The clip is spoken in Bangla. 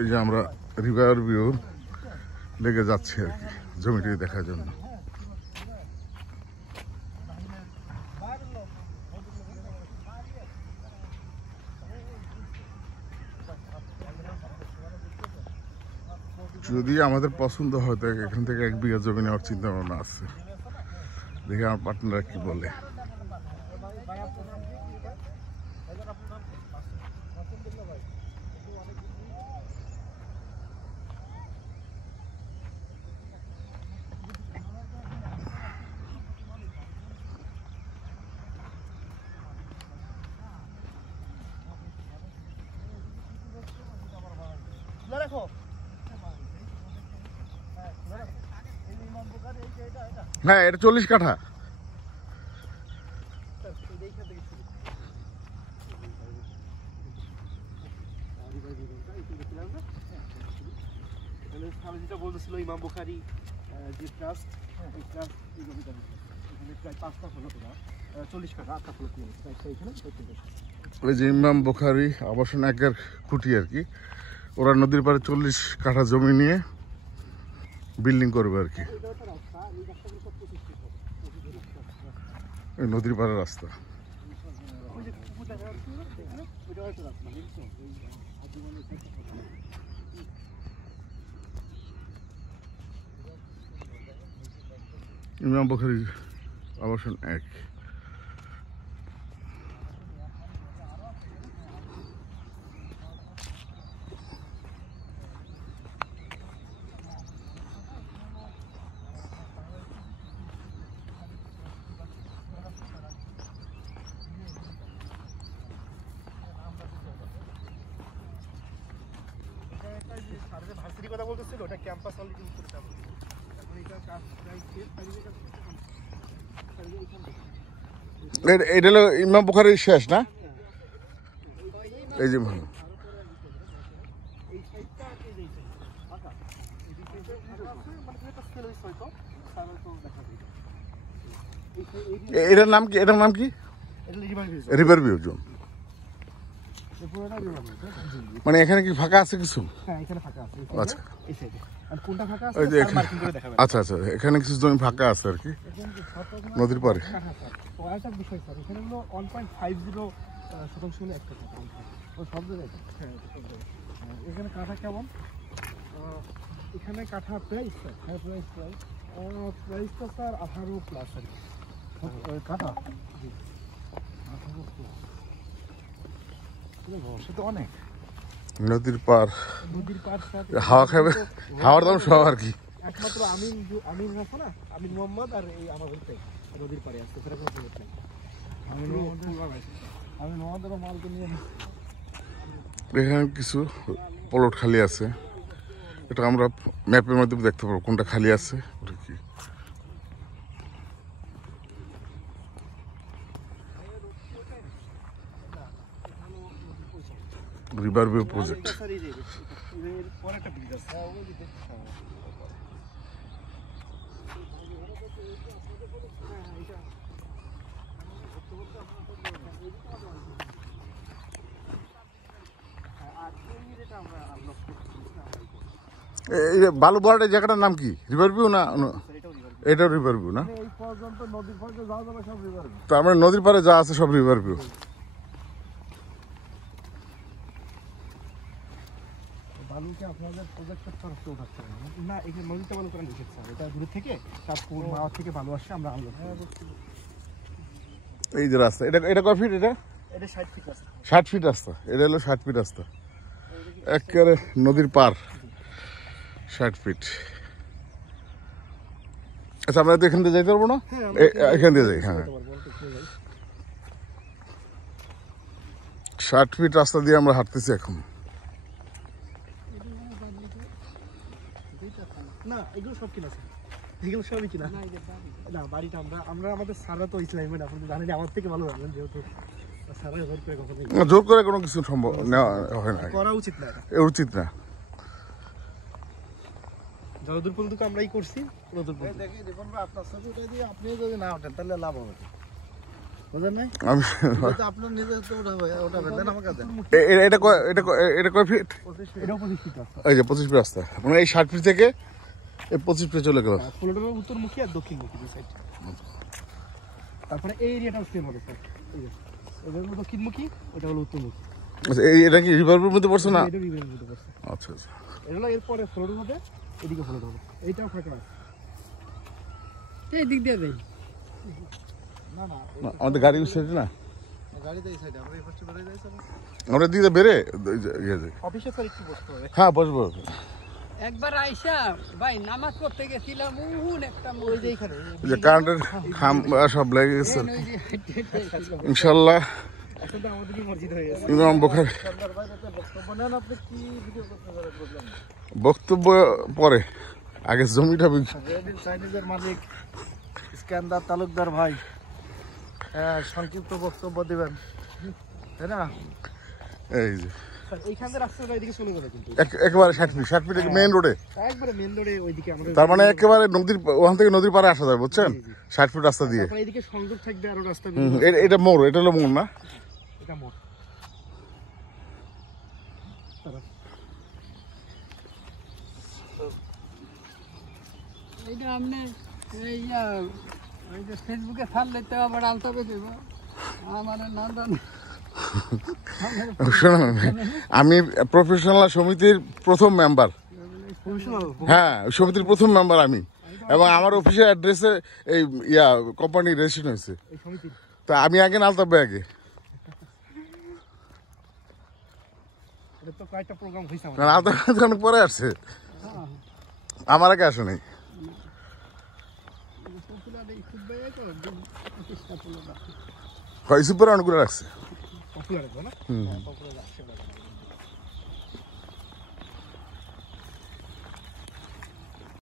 এই যে আমরা রিভার ভিউ লেগে যাচ্ছি আর কি জমিটি দেখার জন্য। যদি আমাদের পছন্দ হয় তো এখান থেকে 1 বিঘা জমি নেওয়ার চিন্তা ভাবনা আছে, দেখি আমার পার্টনাররা কি বলে। হ্যাঁ, এটা 40 কাঠা। যেটা বলতেছিল ইমাম বুখারী যে ট্রাস্ট, এই ট্রাস্ট এখানে প্রায় 5টা হলো তোরা 40 কাঠা 8টা হলো এখানে। ওই যে ইমাম বুখারী আবাসন 1-এর খুঁটি আর কি, ওরা নদীর পাড়ে 40 কাঠা জমি নিয়ে বিল্ডিং করবে আর কি। এই নদীর পাড়ের রাস্তা। ইমাম বুখারী আবাসন 1। কথা বলতেছিল ওটা ক্যাম্পাস অলরেডি করে যাবে। এটা হলো ইমাম বুখারীর শেষ না? এই যে এটার নাম কি? এটার নাম কি? River view zone. মানে এখানে কি ফাঁকা আছে কিছু? হ্যাঁ, এখানে ফাঁকা আছে। আচ্ছা, এই সাইডে আর কোনটা ফাঁকা আছে ওই যে তার মার্কিং করে দেখাবেন। আচ্ছা আচ্ছা, এখানে কিছু জমি ফাঁকা আছে আর কি নদীর পাড়ে। তো আরেকটা বিষয় স্যার, এখানে হলো 1.50 হলো একটা কাঠা। ও সব জায়গায়। হ্যাঁ, সব জায়গায়। এখানে কাঠা কেমন? এখানে কাঠা প্রাইস স্যার, হ্যাঁ প্রাইসটা স্যার 18 প্লাস আর কি। কাঠা জি 18 প্লাস। সেটা অনেক। নদীর পার স্যার হাওয়া খাবে, হাওয়ার দাম সব আর কি। একমাত্র আমিন আছে না, আমিন মোহাম্মদ আর এই আমাদের নদীর পাড়ে আছে, সেরকম কোনো নেই। আমি মোহাম্মদের মালকে নিয়ে এখানে কিছু প্লট খালি আছে, এটা আমরা ম্যাপের মাধ্যমে দেখতে পাবো কোনটা খালি আছে ওটা কি। River view project. বালু বড়ার জায়গাটার নাম কি? রিভার ভিউ না? এটাও রিভার ভিউ না? তার মানে নদীর পাড়ে যা আছে সব রিভার ভিউ। বালুকে আপনাদের প্রজেক্টের তরফ থেকে উঠাতে হবে না, এখানে নদীতে বালু করে লিখেছে স্যার, এটা দূর থেকে চাঁদপুর মাওয়া থেকে বালু আসছে, আমরা আনলোড। এই যে রাস্তা, এটা কয় ফিট? এটা 60 ফিট রাস্তা। 60 ফিট রাস্তা, এটা হলো 60 ফিট রাস্তা, একেবারে নদীর পার 60 ফিট। আচ্ছা, আমরা তো এখান দিয়ে যাইতে পারবো না? এখান দিয়ে যাই। হ্যাঁ, 60 ফিট রাস্তা দিয়ে আমরা হাঁটতেছি এখন। না, এগুলো সব কিনা স্যার, এগুলো সবই কিনা। না, বাড়িটা আমরা আমাদের সারা তো ইসলামী, আপনি জানেন আমার থেকে ভালো জানেন, যেহেতু সারা জোর করে কখনো জোর করে কোনো কিছু সম্ভব নেওয়া হয় না, করা উচিত না, উচিত না। যতদূর পর্যন্ত আমরাই করছি ততদূর পর্যন্ত। দেখি দেখুন আপনার সাথে যদি আপনি যদি না ওঠেন তাহলে লাভ হবে। বুঝেন নাই? আমি আপনার নিজের তো ওঠাবেন দেন আমাকে দেন। এটা কয় ফিট? এটাও 25 ফিট রাস্তা। এই যে 25 ফিট রাস্তা, মানে এই 60 ফিট থেকে এই 25 ফিট চলে গেল। ফ্লোরের উত্তরমুখী আর দক্ষিণমুখী দুই সাইড। তারপরে এই এরিয়াটাও সেম হবে স্যার। এই যে এটা হলো দক্ষিণমুখী, এটা হলো উত্তরমুখী। আচ্ছা, এটা কি রিভারের মধ্যে পড়ছে না? এটা রিভারের মধ্যে পড়ছে। আচ্ছা আচ্ছা, এটা হলো এরপরে ফ্লোরের মধ্যে এদিকে ফ্লোর হবে। এইটাও ফাঁকা আছে। এই দিক দিয়ে দেই। না না, না, আমাদের গাড়ি সাইডে না, গাড়িতে এই সাইডে আমরা এই পাশে বেরিয়ে যাই স্যার। আমরা দিকে বেরে অফিসে স্যার একটু বসতে হবে। হ্যাঁ বসবো। একবার আইসা ভাই নামাজ পড়তে গেছিলাম উহুন একটা ওই যে এখানে এই যে কারেন্টের খাম সব লেগে গেছে ইনশাল্লাহ। এখন তো আমাদেরই মসজিদ হয়ে গেছে। ইমাম বুখারী সরকার ভাই তাতে বক্তব্য নেন, আপনি কি ভিডিও করতে পারেন বললাম না। বক্তব্য পরে, আগে জমিটা চাইনিজের মালিক ইস্কান্দার তালুকদার ভাই সংক্ষিপ্ত বক্তব্য দিবেন, তাই না? এই যে এইখান থেকে রাস্তাটা এদিকে চলে যাবে কিন্তু একেবারে 60 ফিট মেইন রোডে, একবারে মেন রোডে ওইদিকে আমরা। তার মানে একেবারে নদীর ওখান থেকে নদীর পাড়ে আসা যায়, বুঝছেন? 60 ফিট রাস্তা দিয়ে। তারপরে এদিকে সংযোগ থাকবে আরো রাস্তা। এটা মোড়, এটা হলো মোড় না? এটা মোড়। এইটা আপনি এই ওই যে ফেসবুকে ছাড়লে তো আবার আলতা বেঁধে আমার নান্দান। শোনো, আমি প্রফেশনাল সমিতির প্রথম মেম্বার। হ্যাঁ, সমিতির প্রথম মেম্বার আমি, এবং আমার অফিসের অ্যাড্রেসে এই কোম্পানি রেজিস্ট্রেশন হয়েছে। তা আমি আগে নালতাবে আগে, তো কয়েকটা প্রোগ্রাম হয়েছে কারণ আলতাবে অনেক পরে আসছে, আমার আগে আসে নাই। সুপার অনেকগুলো রাখছে। পপুলার না?